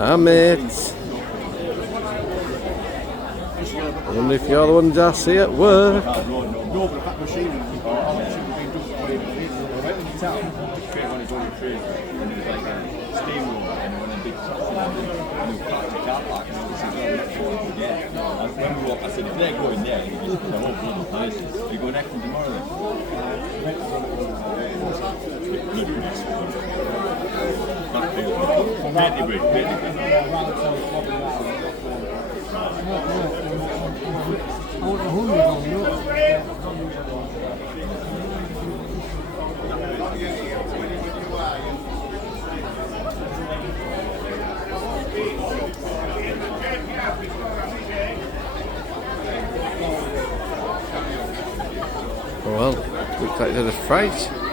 Ah, mate. I wonder if you're the ones I see at work. I said, if they're going there, you just put them up bloody places. You're going next tomorrow then? Well, looks like there's a freight.